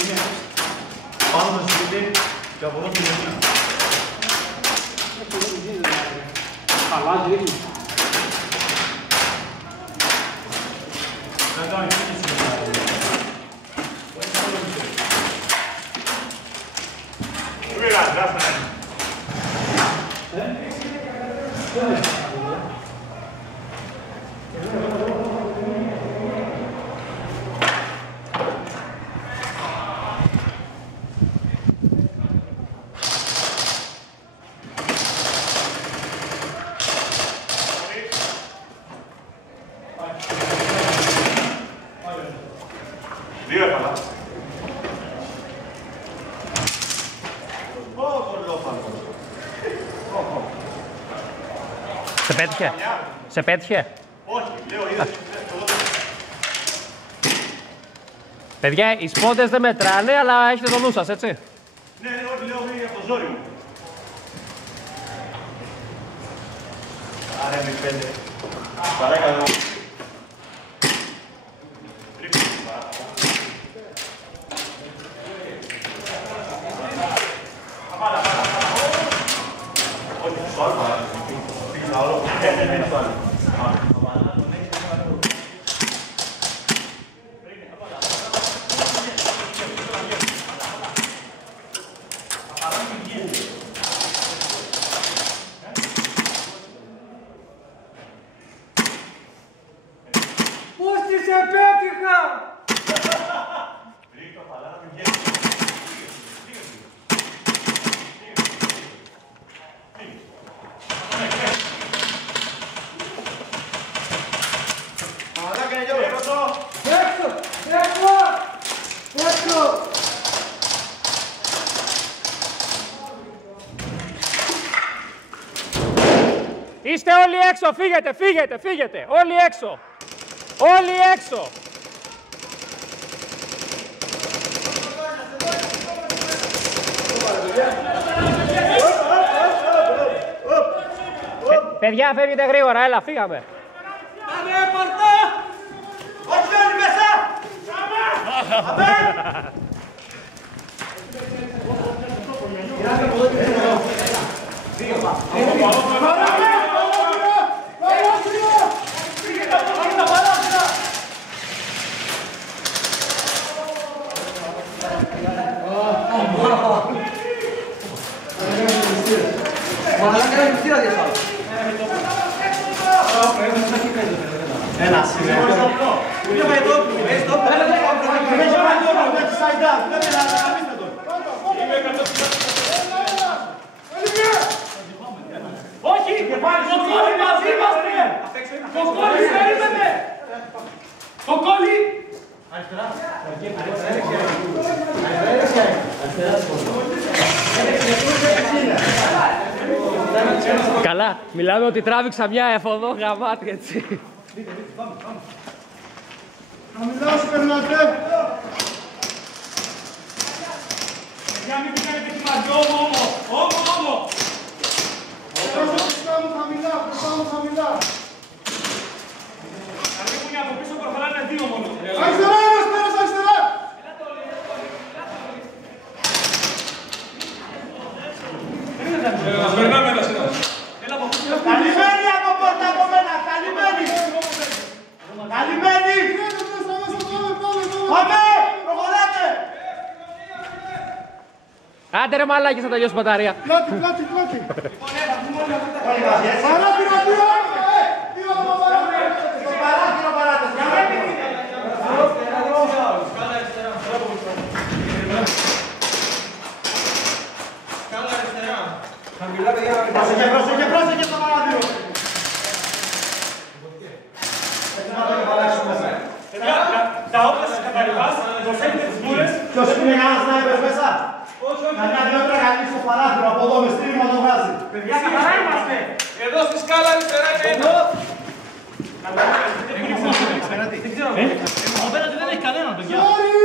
είναι πάνω στο σπίτι και από εδώ την γωνία. Αλλάζει, ρίχνει. Δεν κάνει κίνηση. Πού πήγα, γράφανε. Δύο έφαλα. Σε πέτυχε. Σε πέτυχε. Όχι, λέω είδες. Παιδιά, οι σπόντες δεν μετράνε, αλλά έχετε το νου σας, έτσι. Ναι, όχι, λέω είναι από το ζόρι μου. Άρα είναι 5. Παρακαλώ. Πώς τη σε πέτυχα! Έξω! Είστε όλοι έξω, φύγετε, όλοι έξω. Όλοι έξω. Παιδιά, φεύγετε γρήγορα, έλα, φύγαμε. Πάμε, παρτά! Όχι όλοι μέσα! Πάμε! Ένα σημείο. Όχι! Κοκκόλι μαζί είμαστε! Κοκκόλι παίρνετε! Κοκκόλι! Καλά, μιλάμε ότι τράβηξα μια εφοδό γαμάτι, έτσι. Να μιλάω σου περνάτε. Για μην που κάνετε κοιμάτι, όμο! Μπροστά μου χαμηλά. Αυτοί που είναι από πίσω προχωράνε δύο μόνο. Αριστερά, ένας πέρας, αριστερά. Περνάμε ένας. Έλα από πίσω. Καλυμμένη από πόρτα από μένα, καλυμμένη. Πάμε, προχωράτε. Άντε ρε μαλάκες, θα τελειώσει η μπαταρία. Πλάτη. Παράθυρο, δύο από παράθυρο. Στο παράθυρο παράτες. Πρόσεχε στο παράθυρο. Τα όπλα σας καταρριβάς, προσέχετε τις μούρες. Ποιος είναι κανένας σνάιπερς μέσα. Να κάνει όποια καλή στο παράθυρο από εδώ με στήριγμα το βγάζει. Παιδιά, καθαρά είμαστε. Εδώ στη σκάλα αριστερά είναι ένα. Απέναντι δεν έχει κανέναν, παιδιά. Sorry!